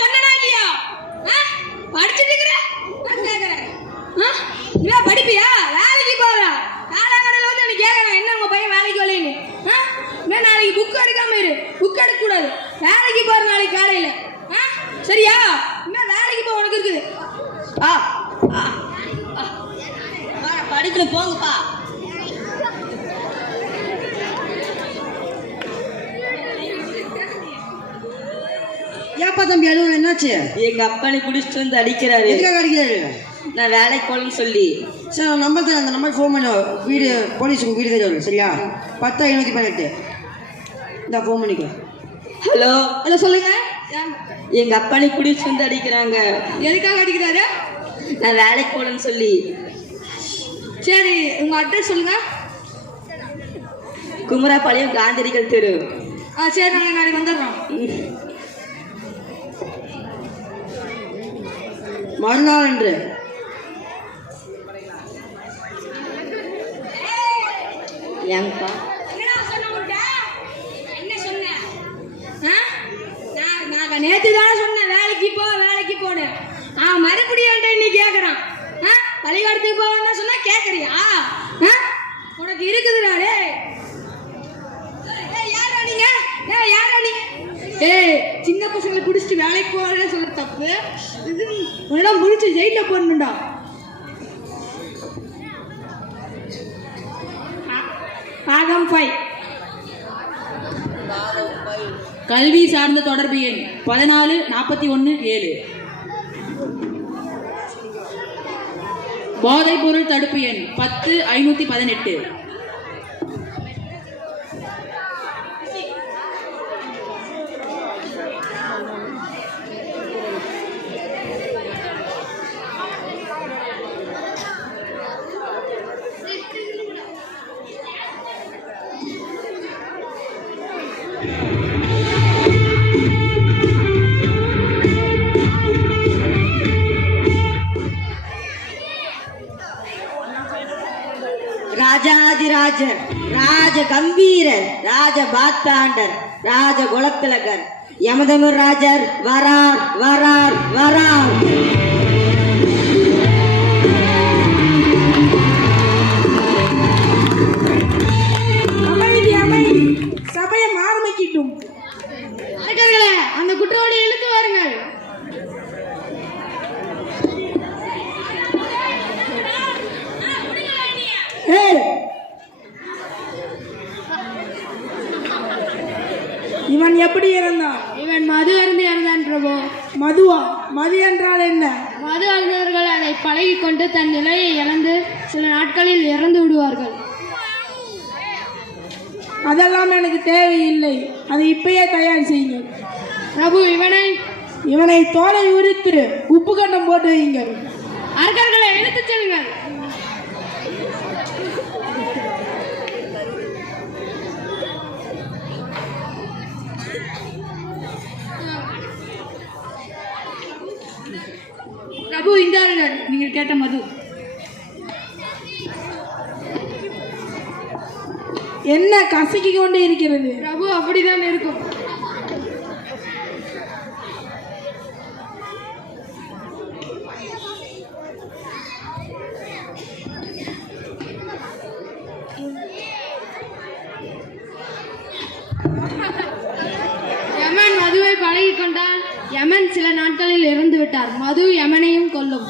சொன்னா இல்லையா? படிச்சுட்டு இருக்கிற படிப்பியா? வேலைக்கு போற காலங்கடையில் வந்து எனக்கு கேட்கறேன், என்ன உங்க பையன் வேலைக்கு வரலன்னு. நாளைக்கு புக் எடுக்காம இரு, புக் எடுக்க கூடாது. வேலைக்கு போற நாளைக்கு காலையில, சரியா? இன்னும் வேலைக்கு போ, உனக்கு இருக்குது. படிக்கணும், போங்கப்பா. ஏப்பா தம்பி அழுவல, என்னாச்சு? எங்க அப்பனை குடிச்சிட்டு வந்து அடிக்கிறாரு. எதுக்காக அடிக்கிறாரு? நான் வேலைக்கு போகலன்னு சொல்லி. சார் நம்பர் தான், அந்த நம்பர் ஃபோன் பண்ண வீடு போலீஸுக்கு வீடு தெரியும், சரியா? 10-518 இந்த ஃபோன் பண்ணிக்க. ஹலோ ஹலோ, சொல்லுங்க. எங்க அப்பனை குடிச்சிட்டு வந்து அடிக்கிறாங்க. எதுக்காக அடிக்கிறாரு? நான் வேலைக்கு போகலன்னு சொல்லி. சரி, உங்க அட்ரஸ் சொல்லுங்க. குமராபாளையம் காந்திரிகள் தெரு. சரி, நாங்கள் நாளைக்கு வந்துடுறோம். மறுநாள் என்று ஏங்கப்பா என்ன சொன்னேன்? நான் நேற்று தானே சொன்னேன் வேலைக்கு போ, வேலைக்கு போன. மறுபடியும் நீ கேட்குறான். பள்ளிக்கூடத்துக்கு போவேன்னு சொன்னா கேட்குறியா? உனக்கு இருக்குதுடா. யாரா நீங்க? யாரா நீ? சின்ன பசங்களை பிடிச்சிட்டு வேலைக்கு போறேன்னு சொல்ல தப்பு. உன்னெல்லாம் முடிச்சு ஜெயில போடணும்டா. பாகம் 5. கல்வி சார்ந்த தொடர்பு எண் 1441-7. போதைப் பொருள் தடுப்பு எண் 10-518. ராஜாதிராஜர், ராஜ கம்பீரர், ராஜ பாத்தாண்டர், ராஜ குலத்திலகர், யமதமர் ராஜர் வரார் வரார் வரார். அமைதி அமைதி, சபையை ஆரம்பிக்கட்டும். அந்த குற்றவாளி இழுத்து வாருங்கள். இவன் எப்படி இறந்தான்? இவன் மது அருந்து இறந்தான் பிரபு. மதுவா? மது என்றால் என்ன? மது அருந்தவர்கள் அதை பழகிக்கொண்டு தன் நிலையை இழந்து சில நாட்களில் இறந்து விடுவார்கள். அதெல்லாம் எனக்கு தேவையில்லை, அதை இப்பயே தயார் செய்யுங்கள் பிரபு. இவனை தோலை உரித்து உப்பு கண்டம் போட்டு வையுங்கள். அரக்கர்களை இழுத்துச் செல்லுங்கள். பிரபு, இந்தார்கள் நீங்கள் கேட்ட மது. என்ன கசக்கி கொண்டு இருக்கிறது? பிரபு, அப்படிதான் இருக்கும். யமன் மதுவை பழகி கொண்டான். யமன் சில நாட்களில் இறந்து விட்டார். மது யமனையும் கொல்லும்.